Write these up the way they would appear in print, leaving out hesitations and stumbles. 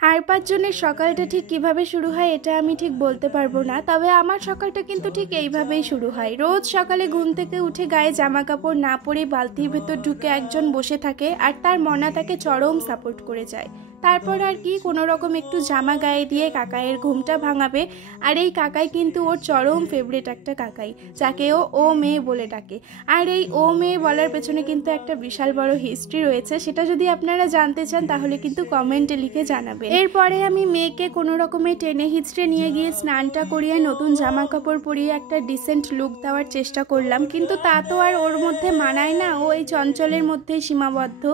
আর 5 জনের সকালটা ঠিক কিভাবে শুরু হয় এটা আমি ঠিক বলতে পারবো না, তবে আমার সকালটা কিন্তু ঠিক এইভাবেই শুরু হয়। রোজ সকালে ঘুম থেকে উঠে গায়ে জামা কাপড় না পরে বালতির ভেতর ঢুকে একজন বসে থাকে আর তার মনা তাকে চরম সাপোর্ট করে যায়। তারপর আর কি কোনো রকম একটু জামা গায়ে দিয়ে কাকাইয়ের ঘুমটা ভাঙাবে। আর এই কাকাই কিন্তু ওর চরম ফেভারিট একটা কাকাই, যাকে ও মেয়ে বলে ডাকে। আর এই ও মেয়ে বলার পেছনে কিন্তু একটা বিশাল বড় হিস্ট্রি রয়েছে, সেটা যদি আপনারা জানতে চান তাহলে কিন্তু কমেন্টে লিখে জানাবেন। এরপরে আমি মেয়েকে কোনো রকমে টেনে হিচড়ে নিয়ে গিয়ে স্নানটা করিয়ে নতুন জামা কাপড় পরিয়ে একটা ডিসেন্ট লুক দেওয়ার চেষ্টা করলাম, কিন্তু তা তো আর ওর মধ্যে মানায় না, ও এই চঞ্চলের মধ্যেই সীমাবদ্ধ।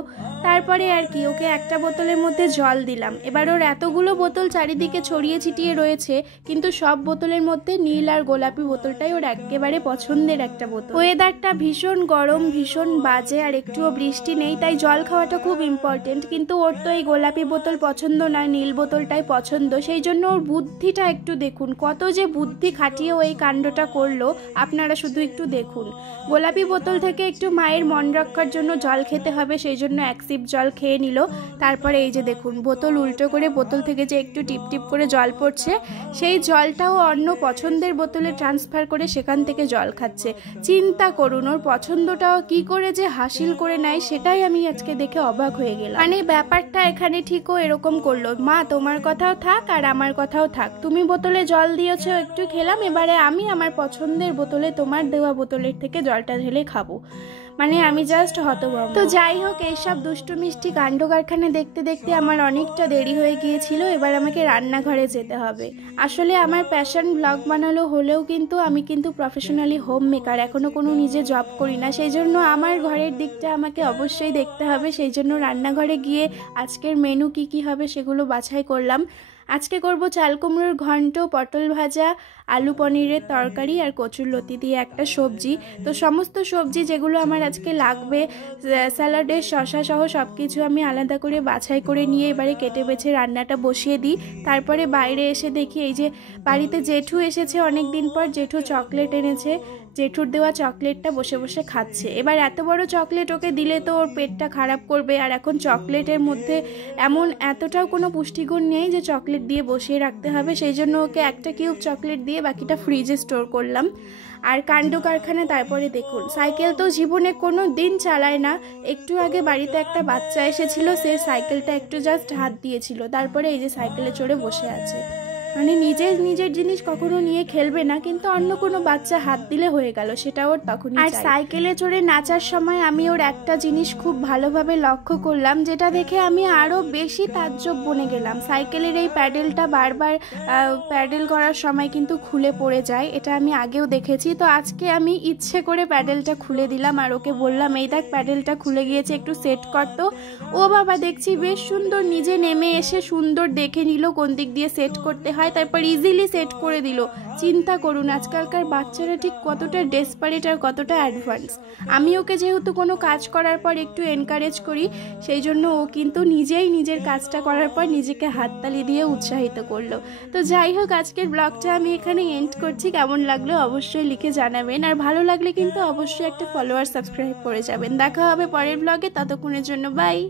তারপরে আর কি ওকে একটা বোতলের মধ্যে জল দিলাম। এবার ওর এতগুলো বোতল চারিদিকে ছড়িয়ে ছিটিয়ে রয়েছে, কিন্তু সব বোতলের মধ্যে নীল আর গোলাপি বোতলটাই ওর একেবারে পছন্দের একটা বোতল। ওয়েদারটা ভীষণ গরম, ভীষণ বাজে, আর একটুও বৃষ্টি নেই, তাই জল খাওয়াটা খুব ইম্পর্টেন্ট। কিন্তু ওর তো এই গোলাপি বোতল পছন্দ নয়, নীল বোতলটাই পছন্দ। সেই জন্য ওর বুদ্ধিটা একটু দেখুন, কত যে বুদ্ধি খাটিয়ে ও এই কাণ্ডটা করলো, আপনারা শুধু একটু দেখুন। গোলাপি বোতল থেকে একটু মায়ের মন রক্ষার জন্য জল খেতে হবে, সেই জন্য এক সিপ জল খেয়ে নিল। তারপরে এই যে দেখুন বোতল উল্টো করে বোতল থেকে যে একটু টিপ টিপ করে জল পড়ছে, সেই জলটাও অন্য পছন্দের বোতলে ট্রান্সফার করে সেখান থেকে জল খাচ্ছে। চিন্তা করুন ওর পছন্দটাও কি করে যে হাসিল করে নেয়, সেটাই আমি আজকে দেখে অবাক হয়ে গেলাম। মানে ব্যাপারটা এখানে ঠিকও এরকম করলো, মা তোমার কথাও থাক আর আমার কথাও থাক, তুমি বোতলে জল দিয়েছো একটু খেলাম, এবারে আমি আমার পছন্দের বোতলে তোমার দেওয়া বোতলের থেকে জলটা ঢেলে খাবো। মানে আমি জাস্ট হতভম্ব। তো যাই হোক, এইসব দুষ্টু মিষ্টি কাণ্ড কারখানা দেখতে দেখতে আমার অনেকটা দেরি হয়ে গিয়েছিল। এবার আমাকে রান্নাঘরে যেতে হবে। আসলে আমার প্যাশন ব্লগ বানালো হলেও কিন্তু আমি কিন্তু প্রফেশনালি হোম মেকার, এখনো কোনো নিজে জব করি না, সেই জন্য আমার ঘরের দিকটা আমাকে অবশ্যই দেখতে হবে। সেই জন্য রান্নাঘরে গিয়ে আজকের মেনু কি কি হবে সেগুলো বাছাই করলাম। আজকে করব চাল কুমড়োর ঘন্ট, পটল ভাজা, আলু পনিরের তরকারি আর কচুরলতি দিয়ে একটা সবজি। তো সমস্ত সবজি যেগুলো আমার আজকে লাগবে, স্যালাডের শসা সহ সব কিছু আমি আলাদা করে বাছাই করে নিয়ে এবারে কেটে বেছে রান্নাটা বসিয়ে দিই। তারপরে বাইরে এসে দেখি এই যে বাড়িতে জেঠু এসেছে অনেক দিন পর, জেঠু চকলেট এনেছে, জেঠুর দেওয়া চকলেটটা বসে বসে খাচ্ছে। এবার এত বড় চকলেট ওকে দিলে তো ওর পেটটা খারাপ করবে, আর এখন চকলেটের মধ্যে এতটাও কোনো পুষ্টিগুণ নেই যে চকলেট দিয়ে বসিয়ে রাখতে হবে, সেই জন্য ওকে একটা কিউব চকলেট দিয়ে বাকিটা ফ্রিজে স্টোর করলাম। আর কাণ্ড কারখানা তারপরে দেখুন, সাইকেল তো জীবনে কোনো দিন চালায় না। একটু আগে বাড়িতে একটা বাচ্চা এসেছিল, সে সাইকেলটা একটু জাস্ট হাত দিয়েছিল, তারপরে এই যে সাইকেলে চড়ে বসে আছে। মানে নিজের জিনিস কখনো নিয়ে খেলবে না, কিন্তু অন্য কোনো বাচ্চা হাত দিলে হয়ে গেল, সেটা ওর তখনই। আর সাইকেলে চড়ে নাচার সময় আমি ওর একটা জিনিস খুব ভালোভাবে লক্ষ্য করলাম, যেটা দেখে আমি আরও বেশি তাজ্জব বনে গেলাম। সাইকেলের এই প্যাডেলটা বারবার প্যাডেল করার সময় কিন্তু খুলে পড়ে যায়, এটা আমি আগেও দেখেছি। তো আজকে আমি ইচ্ছে করে প্যাডেলটা খুলে দিলাম আর ওকে বললাম, এই দেখ প্যাডেলটা খুলে গিয়েছে, একটু সেট করতো। ও বাবা, দেখছি বেশ সুন্দর নিজে নেমে এসে সুন্দর দেখে নিল কোন দিক দিয়ে সেট করতে হয়, তারপর ইজিলি সেট করে দিল। চিন্তা করুন আজকালকার বাচ্চারা ঠিক কতটা ডেসপারেট আর কতটা অ্যাডভান্স। আমি ওকে যেহেতু কোনো কাজ করার পর একটু এনকারেজ করি, সেই জন্য ও কিন্তু নিজেই নিজের কাজটা করার পর নিজেকে হাততালি দিয়ে উৎসাহিত করলো। তো যাই হোক, আজকের ব্লগটা আমি এখানে এন্ড করছি। কেমন লাগলো অবশ্যই লিখে জানাবেন, আর ভালো লাগলে কিন্তু অবশ্যই একটা ফলো আর সাবস্ক্রাইব করে যাবেন। দেখা হবে পরের ব্লগে, ততক্ষণের জন্য বাই।